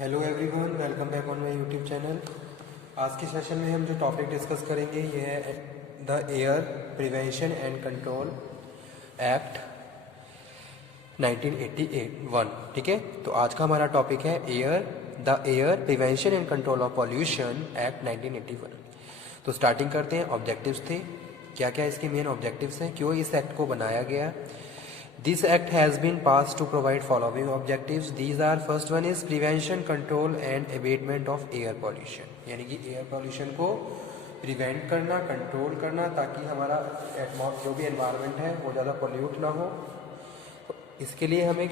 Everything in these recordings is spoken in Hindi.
Hello everyone, welcome back on my YouTube channel. आज के सेशन में हम जो टॉपिक डिस्कस करेंगे ये है the air prevention and control act 1981। ठीक है, तो आज का हमारा टॉपिक है the air prevention and control of pollution act 1981। तो स्टार्टिंग करते हैं। ऑब्जेक्टिव्स थे, क्या क्या इसके मेन ऑब्जेक्टिव्स हैं, क्यों इस एक्ट को बनाया गया। This act has been passed to provide following objectives. These are, first one is prevention, control and abatement of air pollution। यानी कि एयर पोल्यूशन को प्रिवेंट करना, कंट्रोल करना, ताकि हमारा जो भी एनवायरनमेंट है वो ज़्यादा पोल्यूट ना हो। तो इसके लिए हमें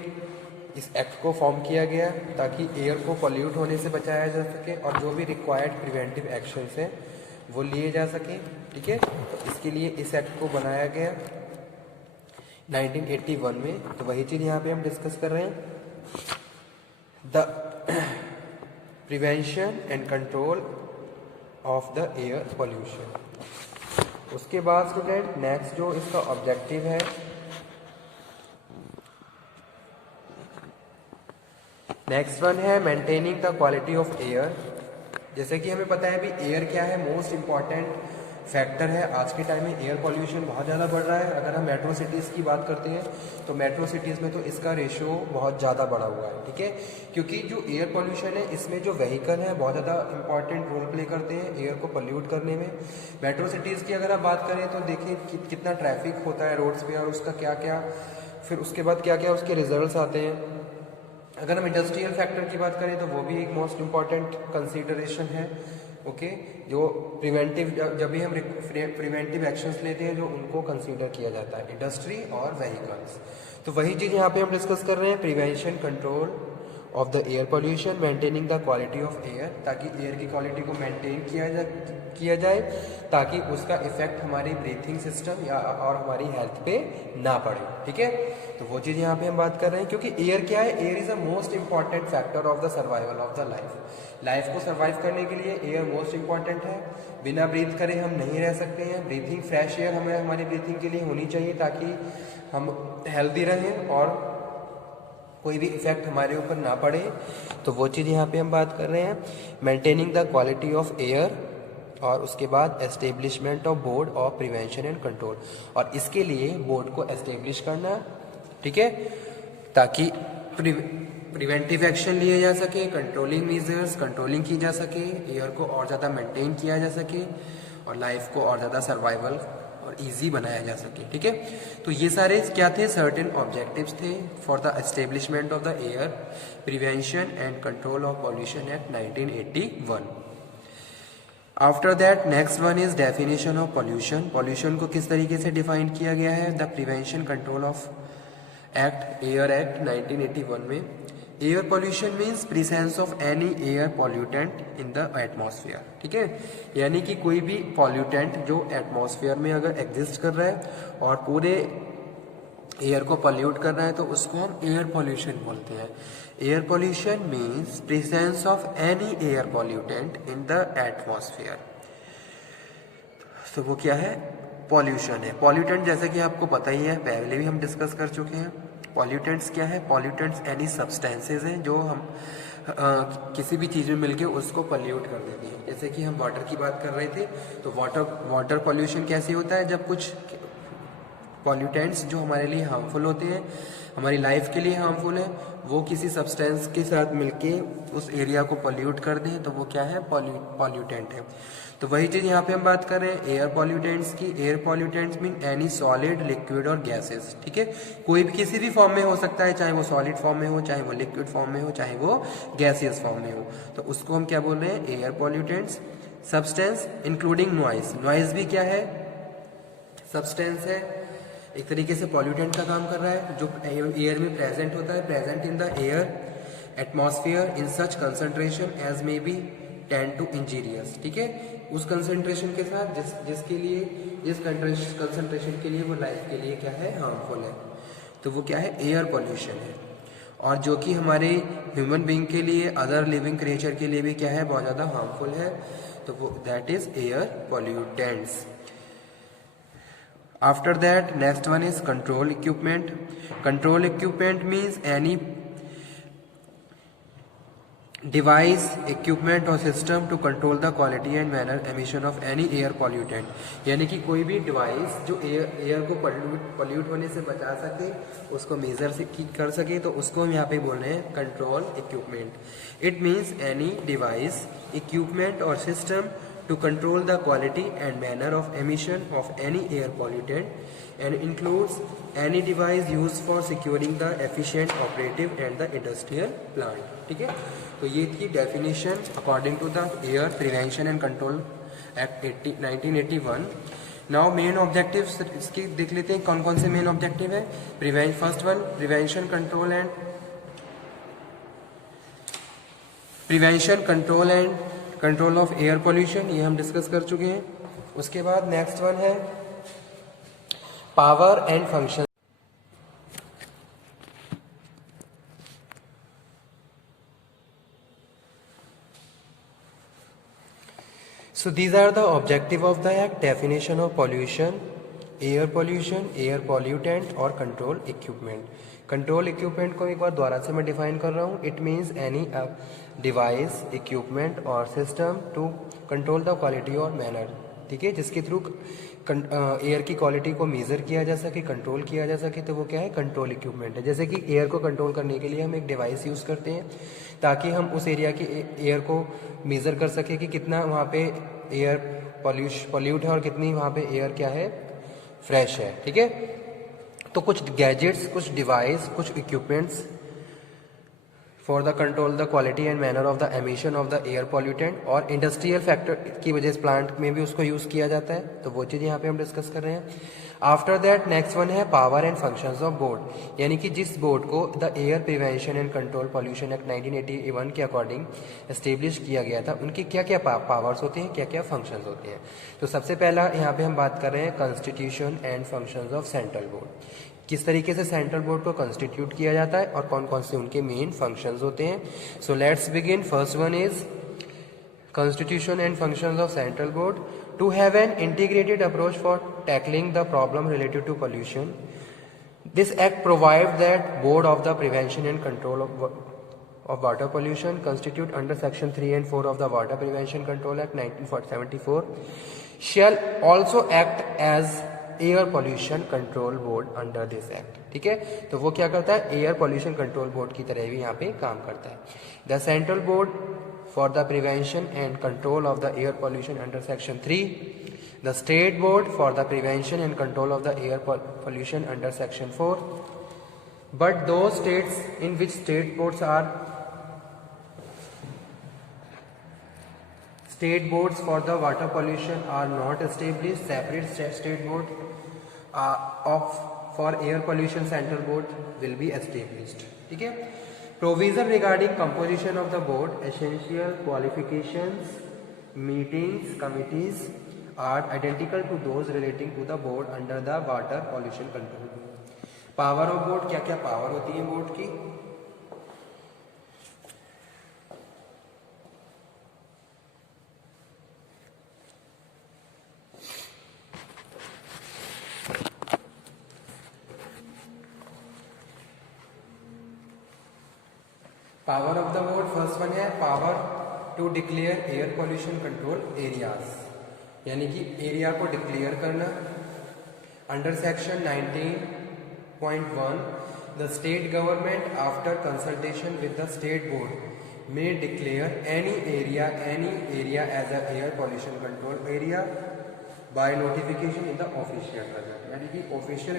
इस एक्ट को फॉर्म किया गया ताकि एयर को पोल्यूट होने से बचाया जा सके और जो भी रिक्वायर्ड प्रिवेंटिव एक्शंस हैं वो लिए जा सके। ठीक है, तो इसके लिए इस एक्ट को बनाया गया 1981 में। तो वही चीज़ यहाँ पे हम डिस्कस कर रहे हैं, the prevention and control of the air pollution. उसके बाद स्टूडेंट नेक्स्ट जो इसका ऑब्जेक्टिव है, नेक्स्ट वन है maintaining the quality of air. जैसे कि हमें पता है भी एयर क्या है, मोस्ट इम्पॉर्टेंट फैक्टर है। आज के टाइम में एयर पोल्यूशन बहुत ज़्यादा बढ़ रहा है। अगर हम मेट्रो सिटीज़ की बात करते हैं तो मेट्रो सिटीज़ में तो इसका रेशियो बहुत ज़्यादा बढ़ा हुआ है। ठीक है, क्योंकि जो एयर पोल्यूशन है इसमें जो व्हीकल है बहुत ज़्यादा इंपॉर्टेंट रोल प्ले करते हैं एयर को पोल्यूट करने में। मेट्रो सिटीज़ की अगर आप बात करें तो देखिए कितना ट्रैफिक होता है रोड्स पे और उसका क्या क्या, फिर उसके बाद क्या क्या उसके रिजल्ट्स आते हैं। अगर हम इंडस्ट्रियल फैक्टर की बात करें तो वो भी एक मोस्ट इम्पॉर्टेंट कंसीडरेशन है। ओके, जो प्रिवेंटिव, जब भी हम प्रिवेंटिव एक्शंस लेते हैं जो उनको कंसीडर किया जाता है, इंडस्ट्री और व्हीकल्स। तो वही चीज़ यहाँ पे हम डिस्कस कर रहे हैं, prevention control of the air pollution, maintaining the quality of air, ताकि एयर की क्वालिटी को मेंटेन किया जाए ताकि उसका इफेक्ट हमारी ब्रीथिंग सिस्टम या और हमारी हेल्थ पे ना पड़े। ठीक है, तो वो चीज़ यहाँ पे हम बात कर रहे हैं, क्योंकि एयर क्या है, air is a most important factor of the survival of the life को सर्वाइव करने के लिए एयर मोस्ट इंपॉर्टेंट है। बिना ब्रीथ करे हम नहीं रह सकते हैं। ब्रीथिंग फ्रेश एयर हमें हमारी ब्रीथिंग के लिए होनी चाहिए ताकि हम हेल्दी रहें और कोई भी इफेक्ट हमारे ऊपर ना पड़े। तो वो चीज़ यहाँ पे हम बात कर रहे हैं, maintaining the quality of air, और उसके बाद establishment of board of prevention and control, और इसके लिए बोर्ड को एस्टेब्लिश करना। ठीक है, ताकि प्रिवेंटिव एक्शन लिए जा सके, कंट्रोलिंग मेजर्स कंट्रोलिंग की जा सके, एयर को और ज़्यादा मेंटेन किया जा सके और लाइफ को और ज़्यादा सर्वाइवल और इजी बनाया जा सके। ठीक है, तो ये सारे क्या थे, सर्टेन ऑब्जेक्टिव्स थे for the establishment of the air prevention and control of pollution act 1981। After that next one is definition of pollution. Pollution को किस तरीके से डिफाइन किया गया है, the prevention control of act, air act 1981 में, air pollution means presence of any air pollutant in the atmosphere. ठीक है, यानी कि कोई भी पॉल्यूटेंट जो एटमॉस्फेयर में अगर एग्जिस्ट कर रहा है और पूरे एयर को पॉल्यूट कर रहा है तो उसको हम एयर पॉल्यूशन बोलते हैं। Air pollution means presence of any air pollutant in the atmosphere. तो वो क्या है, पॉल्यूशन है। पॉल्यूटेंट जैसे कि आपको पता ही है, पहले भी हम डिस्कस कर चुके हैं। पॉल्यूटेंट्स क्या है, पॉल्यूटेंट्स एनी सब्सटेंसेज हैं जो हम किसी भी चीज़ में मिलके उसको पॉल्यूट कर देती है। जैसे कि हम वाटर की बात कर रहे थे, तो वाटर पॉल्यूशन कैसे होता है, जब कुछ पॉल्यूटेंट्स जो हमारे लिए हार्मफुल होते हैं, हमारी लाइफ के लिए हार्मफुल है, वो किसी सब्सटेंस के साथ मिलके उस एरिया को पॉल्यूट कर दें तो वो क्या है, पॉल्यूटेंट है। तो वही चीज़ यहाँ पे हम बात कर रहे हैं एयर पॉल्यूटेंट्स की। Air pollutants mean any solid, liquid और गैसेस। ठीक है, कोई भी किसी भी फॉर्म में हो सकता है, चाहे वो सॉलिड फॉर्म में हो, चाहे वो लिक्विड फॉर्म में हो, चाहे वो गैसियस फॉर्म में हो, तो उसको हम क्या बोल रहे हैं, air pollutants. Substance including noise, noise भी क्या है, सब्सटेंस है, एक तरीके से पॉल्यूटेंट का काम कर रहा है, जो एयर में प्रेजेंट होता है, present in the air atmosphere in such concentration as may be tend to injurious. ठीक है, उस कंसंट्रेशन के साथ जिस कंसंट्रेशन के लिए वो लाइफ के लिए क्या है, हार्मफुल है, तो वो क्या है, एयर पॉल्यूशन है। और जो कि हमारे ह्यूमन बीइंग के लिए, अदर लिविंग क्रिएचर के लिए भी क्या है, बहुत ज़्यादा हार्मफुल है, तो वो that is air pollutants. After that, next one is control equipment. Control equipment means any device equipment और system to control the quality and manner emission of any air pollutant, यानी कि कोई भी डिवाइस जो एयर को पॉल्यूट होने से बचा सके, उसको मेजर से कर सके, तो उसको हम यहाँ पे बोल रहे हैं control equipment. It means any device equipment और system to control the quality and manner of emission of any air pollutant and includes any device used for securing the efficient operative and the industrial plant। ठीक है, तो ये थी definition according to the air prevention and control act 1981। Now main objectives इसकी देख लेते हैं, कौन कौन से मेन ऑब्जेक्टिव है। First one prevention control of air pollution, ये हम डिस्कस कर चुके हैं। उसके बाद नेक्स्ट वन है power and function. So these are the objective of the act: definition of pollution, air pollutant और कंट्रोल इक्विपमेंट। कंट्रोल इक्विपमेंट को एक बार दोबारा से मैं डिफाइन कर रहा हूँ। It means any device, equipment और system to control the quality और मैनर, ठीक है, जिसके थ्रू एयर की क्वालिटी को मेजर किया जा सके, कंट्रोल किया जा सके, तो वो क्या है, कंट्रोल इक्विपमेंट है। जैसे कि एयर को कंट्रोल करने के लिए हम एक डिवाइस यूज़ करते हैं ताकि हम उस एरिया की एयर को मेज़र कर सके कि कितना वहाँ पे एयर पॉल्यूट है और कितनी वहाँ पे एयर क्या है, फ्रेश है। ठीक है, तो कुछ गैजेट्स, कुछ डिवाइस, कुछ equipments for the control the quality and manner of the emission of the air pollutant, और इंडस्ट्रियल फैक्टर की वजह से प्लांट में भी उसको यूज़ किया जाता है, तो वो चीज़ यहाँ पे हम डिस्कस कर रहे हैं। आफ्टर दैट नेक्स्ट वन है power and functions of board, यानी कि जिस बोर्ड को the air prevention and control pollution act 1981 के अकॉर्डिंग एस्टेब्लिश किया गया था, उनकी क्या क्या पावर्स होते हैं, क्या क्या फंक्शंस होते हैं। तो सबसे पहला यहाँ पे हम बात कर रहे हैं constitution and functions of central board, किस तरीके से सेंट्रल बोर्ड को कॉन्स्टिट्यूट किया जाता है और कौन कौन से उनके मेन फंक्शंस होते हैं। So let's begin. First one is Constitution and functions of Central Board: to have an integrated approach for tackling the problem related to pollution. This act provides that Board of the Prevention and Control of Water Pollution, constituted under Section 3 and 4 of the Water Prevention Control Act 1974, shall also act as air pollution control board under this act. ठीक है, तो वो क्या करता है, एयर पॉल्यूशन कंट्रोल बोर्ड की तरह भी यहाँ पे काम करता है। The central board for the prevention and control of the air pollution under section 3, the state board for the prevention and control of the air pollution under section 4, but those states in which state boards are State boards for the water pollution are not established. Separate state board for air pollution central board will be established. ठीक है, provision regarding composition of the board, essential qualifications, meetings, committees are identical to those relating to the board under the water pollution control. Power of board, क्या क्या power होती है board की। Power of the board, first one है power to declare air pollution control areas, यानी कि एरिया को डिक्लेयर करना। Under section 19.1, the state government after consultation with the state board may declare any area as a air pollution control area by notification in the official gazette, यानी कि ऑफिशियल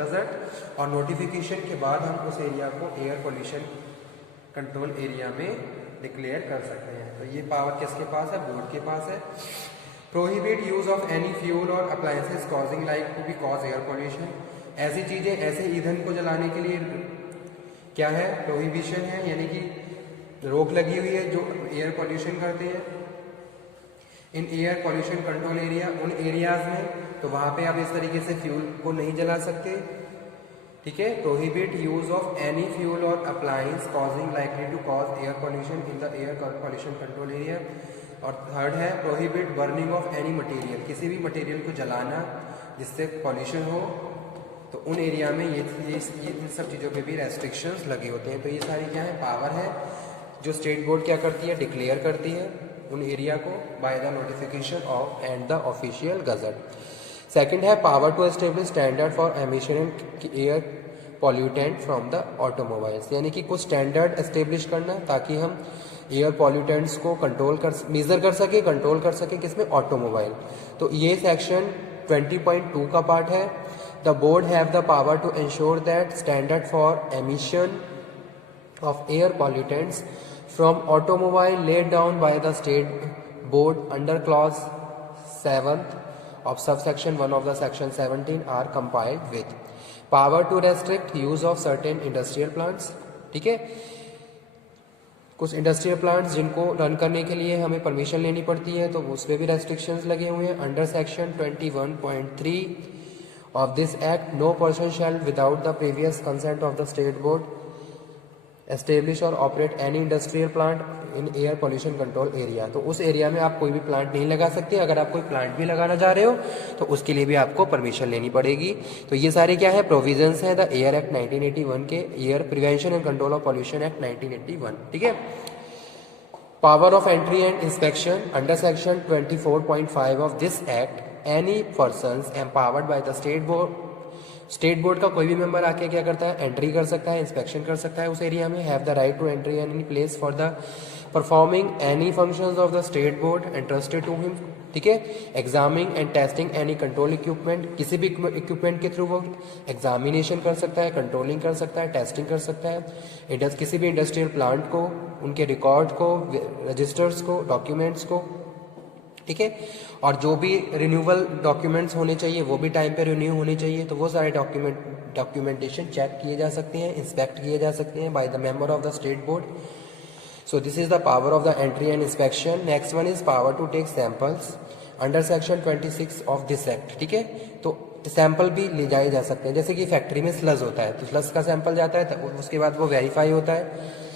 गजट और नोटिफिकेशन के बाद हम उस एरिया को एयर पॉल्यूशन कंट्रोल एरिया में डिक्लेयर कर सकते हैं। तो ये पावर किसके पास है, बोर्ड के पास है। Prohibit use of any fuel और appliances causing like to be cause air pollution, ऐसी चीजें, ऐसे ईंधन को जलाने के लिए क्या है, प्रोहिबिशन है, यानी कि रोक लगी हुई है जो एयर पॉल्यूशन करते हैं। In air pollution control area, उन एरियाज में, तो वहां पे आप इस तरीके से फ्यूल को नहीं जला सकते। ठीक है, prohibit use of any fuel और appliance causing likely to cause air pollution in the air pollution control area. और थर्ड है prohibit burning of any material, किसी भी मटेरियल को जलाना जिससे पॉल्यूशन हो, तो उन एरिया में ये सब चीज़ों पे भी रेस्ट्रिक्शंस लगे होते हैं। तो ये सारी क्या है, पावर है जो स्टेट बोर्ड क्या करती है, डिक्लेयर करती है उन एरिया को by the notification of and the official gazette. Second है power to establish standard for emission and air pollutant from the automobiles, यानी कि कुछ स्टैंडर्ड एस्टेब्लिश करना ताकि हम एयर पॉल्यूटेंट्स को कंट्रोल कर मेजर कर सके, कंट्रोल कर सके किसमें, ऑटोमोबाइल। तो ये सेक्शन 20.2 का पार्ट है। The board have the power to ensure that standard for emission of air pollutants from automobile laid down by the state board under clause 7th of subsection 1 of the section 17 are compiled with power to restrict use of certain industrial plants। ठीक है, कुछ इंडस्ट्रियल प्लांट्स जिनको रन करने के लिए हमें परमिशन लेनी पड़ती है तो उस पर भी रेस्ट्रिक्शंस लगे हुए हैं। Under section 21.3 of this act no person shall without the previous consent of the state board establish और operate any industrial plant in air pollution control area. तो उस एरिया में आप कोई भी प्लांट नहीं लगा सकते। अगर आप कोई प्लांट भी लगाना चाह रहे हो तो उसके लिए भी आपको परमिशन लेनी पड़ेगी। तो ये सारे क्या है, प्रोविजंस है द एयर एक्ट 1981 के, air prevention and control of pollution act 1981। ठीक है, power of entry and inspection under section 24.5 of this act any persons empowered bye the state board का कोई भी मेंबर आके क्या करता है, एंट्री कर सकता है, इंस्पेक्शन कर सकता है उस एरिया में। Have the right to entry any place for the performing any functions of the state board entrusted to him. ठीक है, examining and testing any control equipment, किसी भी इक्विपमेंट के थ्रू वो एग्जामिनेशन कर सकता है, कंट्रोलिंग कर सकता है, टेस्टिंग कर सकता है। किसी भी इंडस्ट्रियल प्लांट को, उनके रिकॉर्ड को, रजिस्टर्स को, डॉक्यूमेंट्स को। ठीक है, और जो भी रिन्यूअल डॉक्यूमेंट्स होने चाहिए वो भी टाइम पे रिन्यू होने चाहिए। तो वो सारे डॉक्यूमेंटेशन चेक किए जा सकते हैं, इंस्पेक्ट किए जा सकते हैं by the member of the state board. So this is the power of the entry and inspection. Next one is power to take samples under section 26 of this act. ठीक है, तो सैंपल भी ले जाए जा सकते हैं। जैसे कि फैक्ट्री में स्लज होता है तो स्लज का सैंपल जाता है, तो उसके बाद वो वेरीफाई होता है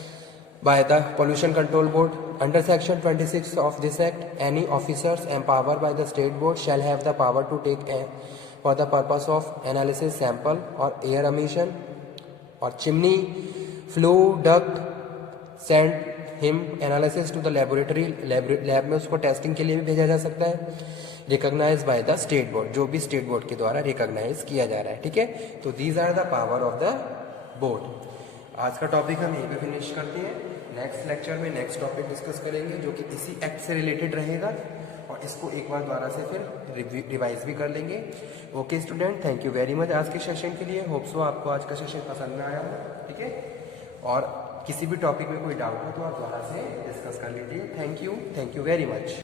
by the pollution control board under section 26 of this act any officers empowered by the state board shall have the power to take for the purpose of analysis sample or air emission or chimney flue duct send him analysis to the laboratory lab में उसको टेस्टिंग के लिए भी भेजा जा सकता है। Recognise by the state board, जो भी स्टेट बोर्ड के द्वारा रिकॉग्नाइज किया जा रहा है। ठीक है, तो these are the power of the board. आज का टॉपिक हम यहीं पे फिनिश करते हैं। नेक्स्ट लेक्चर में नेक्स्ट टॉपिक डिस्कस करेंगे जो कि इसी एक्ट से रिलेटेड रहेगा और इसको एक बार दोबारा से फिर रिवाइज भी कर लेंगे। Okay student, thank you very much आज के सेशन के लिए। होप सो आपको आज का सेशन पसंद में आया हो। ठीक है, और किसी भी टॉपिक में कोई डाउट हो तो आप दोबारा से डिस्कस कर लीजिए। Thank you very much.